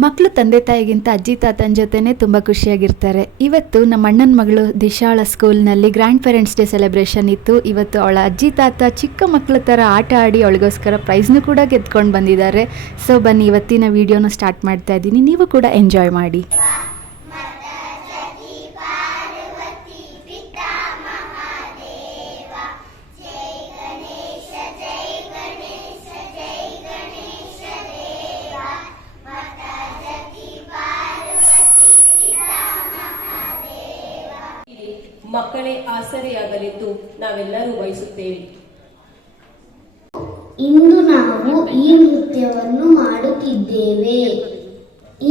ಮಕ್ಕಳು ತಂದೆ ತಾಯಿಗಿಂತ ಅಜ್ಜಿ ತಾತನ ಜೊತೆನೇ ತುಂಬ ಖುಷಿಯಾಗಿರ್ತಾರೆ. ಇವತ್ತು ನಮ್ಮ ಅಣ್ಣನ ಮಗಳು ದಿಶಾಳ ಸ್ಕೂಲ್ನಲ್ಲಿ ಗ್ರ್ಯಾಂಡ್ ಪೇರೆಂಟ್ಸ್ ಡೇ ಸೆಲೆಬ್ರೇಷನ್ ಇತ್ತು. ಇವತ್ತು ಅವಳ ಅಜ್ಜಿ ತಾತ ಚಿಕ್ಕ ಮಕ್ಕಳ ಥರ ಆಟ ಆಡಿ ಅವಳಿಗೋಸ್ಕರ ಪ್ರೈಸ್ನು ಕೂಡ ಗೆದ್ಕೊಂಡು ಬಂದಿದ್ದಾರೆ. ಸೊ ಬನ್ನಿ ಇವತ್ತಿನ ವಿಡಿಯೋನ ಸ್ಟಾರ್ಟ್ ಮಾಡ್ತಾ ಇದ್ದೀನಿ, ನೀವು ಕೂಡ ಎಂಜಾಯ್ ಮಾಡಿ. ಮಕ್ಕಳೇ ಆಸರೆಯಾಗಲೆಂದು ನಾವೆಲ್ಲರೂ ಬಯಸುತ್ತೇವೆ. ಇಂದು ನಾವು ಈ ನೃತ್ಯವನ್ನು ಮಾಡುತ್ತಿದ್ದೇವೆ.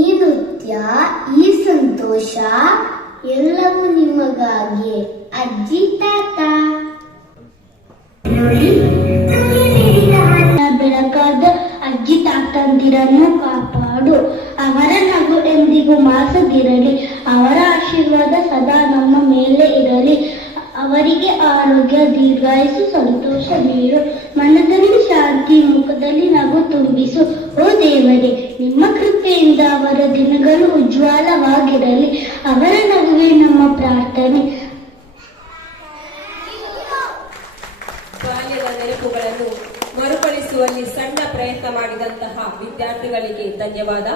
ಈ ನೃತ್ಯ, ಈ ಸಂತೋಷ ಎಲ್ಲವೂ ನಿಮಗಾಗಿ. ಅಜ್ಜಿ ತಾತ ಬೆಳಕಾದ ಅಜ್ಜಿ ತಾತಂದಿರನ್ನು ಕಾಪಾಡು. ಅವರ ನಗು ಎಂದಿಗೂ ಮಾಸದಿರಲಿ. ಅವರ ಆಶೀರ್ವಾದ ಸದಾ ನಮ್ಮ ಮೇಲೆ ಇರಲಿ. ಅವರಿಗೆ ಆರೋಗ್ಯ, ದೀರ್ಘಾಯಸ್ಸು, ಸಂತೋಷ ನೀಡು. ಮನದಲ್ಲಿ ಶಾಂತಿ, ಮುಖದಲ್ಲಿ ನಗು ತುಂಬಿಸು. ಓ ದೇವರೇ, ನಿಮ್ಮ ಕೃಪೆಯಿಂದ ಅವರ ದಿನಗಳು ಉಜ್ವಲವಾಗಿರಲಿ. ಅವರ ನಗುವೆ ನಮ್ಮ ಪ್ರಾರ್ಥನೆ. ಬಾಲ್ಯದ ನೆನಪುಗಳನ್ನು ಮರುಕಳಿಸುವಲ್ಲಿ ಸಣ್ಣ ಪ್ರಯತ್ನ ಮಾಡಿದಂತಹ ವಿದ್ಯಾರ್ಥಿಗಳಿಗೆ ಧನ್ಯವಾದ.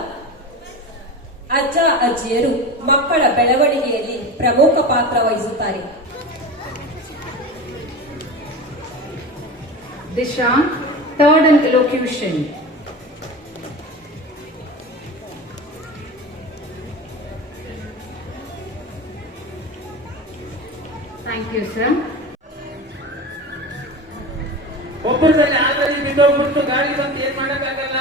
ಅಜ್ಜ ಅಜ್ಜಿಯರು ಮಕ್ಕಳ ಬೆಳವಣಿಗೆಯಲ್ಲಿ ಪ್ರಮುಖ ಪಾತ್ರ ವಹಿಸುತ್ತಾರೆ. Disha, third and elocution. Thank you, sir. ಒಬ್ಬರದಲ್ಲಿ ಆಲ್ರೆಡಿ ಬಿದ್ದೋಗ್ಬಿಟ್ಟು ಗಾಳಿ ಬಂದು ಏನ್ ಮಾಡಕ್ಕಾಗಲ್ಲ.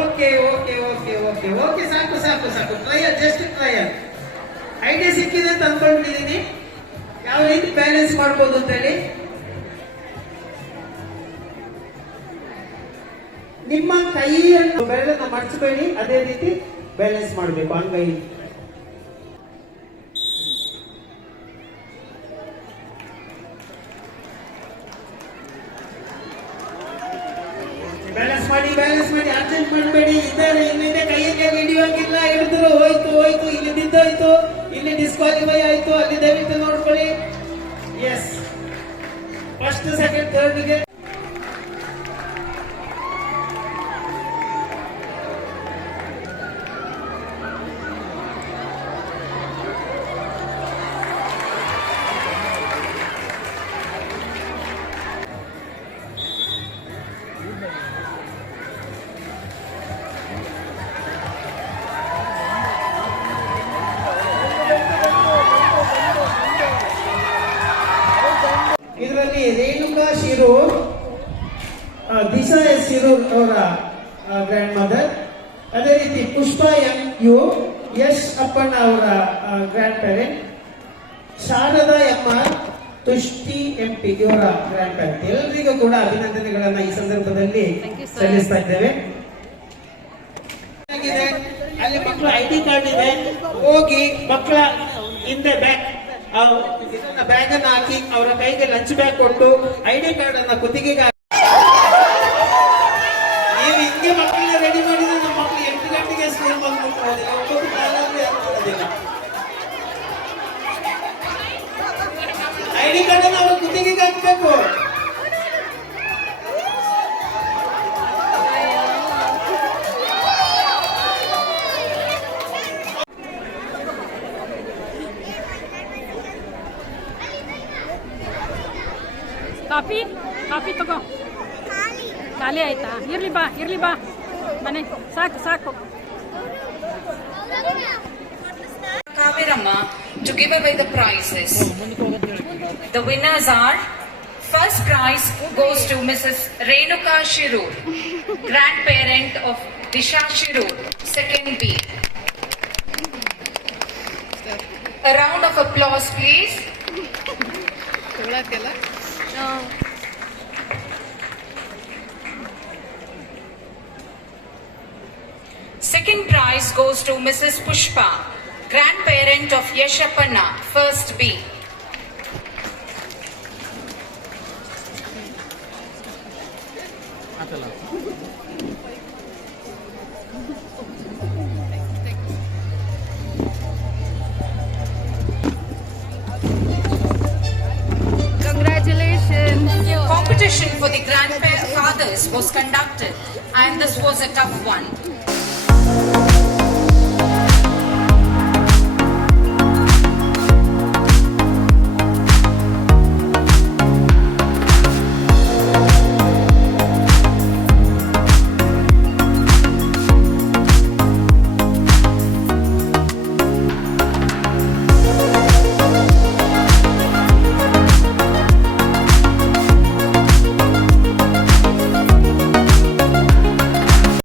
Okay okay okay okay okay ಸಾಕು ಸಾಕು ಸಾಕು. Trial, just trial. ಐಡಿಯಾ ಸಿಕ್ಕಿದೆ ಅಂತ ಅನ್ಕೊಂಡಿದ್ದೀನಿ ಯಾವ ರೀತಿ ಬ್ಯಾಲೆನ್ಸ್ ಮಾಡ್ಬೋದು ಅಂತ ಹೇಳಿ. ನಿಮ್ಮ ಕೈಯನ್ನು ಬೆರಳನ್ನ ಮಡಚಬೇಡಿ, ಅದೇ ರೀತಿ ಬ್ಯಾಲೆನ್ಸ್ ಮಾಡಬೇಕು ಅಂಗೈ. ಬ್ಯಾಲೆನ್ಸ್ ಮಾಡಿ ಅರ್ಜೆಂಟ್ ಮಾಡಬೇಡಿ. ಇದ್ದಾರೆ ಇನ್ನಿಂದ ಕೈಯಲ್ಲಿ ಹಿಡಿಯೋಕಿಲ್ಲ. ಹಿಡಿದ್ರು ಹೋಯ್ತು ಹೋಯ್ತು, ಇಲ್ಲಿ ಬಿದ್ದೋಯ್ತು, ಇಲ್ಲಿ ಡಿಸ್ಕ್ವಾಲಿಫೈ ಆಯ್ತು, ಅಲ್ಲಿ ದಯವಿಟ್ಟು ನೋಡ್ಕೊಳ್ಳಿ. ಎಸ್, ಫಸ್ಟ್ ಸೆಕೆಂಡ್ ಥರ್ಡ್ಗೆ ಇದರಲ್ಲಿ ರೇಣುಕಾ ಶಿರೂರ್, ದಿಶಾ ಎಸ್ ಶಿರೂರ್ ಅವರ ಗ್ರ್ಯಾಂಡ್ ಮದರ್, ಅದೇ ರೀತಿ ಪುಷ್ಪ ಎಂ ಯು, ಯಶ್ ಅಪ್ಪಣ್ಣ ಅವರ grand parent, Sharada M R, Tushti M P ಇವರ ಗ್ರ್ಯಾಂಡ್ ಪೇರೆಂಟ್. ಎಲ್ಲರಿಗೂ ಕೂಡ ಅಭಿನಂದನೆಗಳನ್ನ ಈ ಸಂದರ್ಭದಲ್ಲಿ ಸಲ್ಲಿಸ್ತಾ ಇದ್ದೇವೆ. ಅಲ್ಲಿ ಮಕ್ಕಳ ಐಡಿ ಕಾರ್ಡ್ ಇದೆ, ಹೋಗಿ ಮಕ್ಕಳ ಹಿಂದೆ ಬ್ಯಾಗ್ ಅನ್ನ ಹಾಕಿ ಅವರ ಕೈಗೆ ಲಂಚ್ ಬ್ಯಾಗ್ ಕೊಟ್ಟು ಐಡಿ ಕಾರ್ಡ್ ಅನ್ನ ಕುತ್ತಿಗೆಗೆ ನೀವು ಹಿಂಗೆ ಮಕ್ಕಳನ್ನ ರೆಡಿ ಮಾಡಿದ್ರೆ ನಮ್ಮ ಮಕ್ಕಳು 8 ಗಂಟೆಗೆ ಸ್ಕೂಲ್ ಬಂದ್ಬಿಟ್ಟಿರೋದಿಲ್ಲ, 9 ಕಾಲಾದ್ರೂ ಯಾರು ಮಾಡೋದಿಲ್ಲ. ಐಡಿ ಕಾರ್ಡ್ ಅನ್ನ ಅವ್ರ ಕುತ್ತಿಗೆಗೆ ಹಾಕ್ಬೇಕು. ಕಾಫಿ ತಗೋ. ಖಾಲಿ ಆಯ್ತಾ? ಇರ್ಲಿ ಬಾ ಮನೆ ಸಾಕು ಸಾಕು. Kavirama to give away the prizes. The winners are: first prize goes to Mrs. Renuka Shirur, grandparent of Disha Shirur, second B. A round of applause, please. Second prize goes to Mrs. Pushpa, grandparent of Yeshapana, first B. competition for the grandfathers was conducted, and this was a tough one.